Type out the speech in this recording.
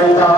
だいた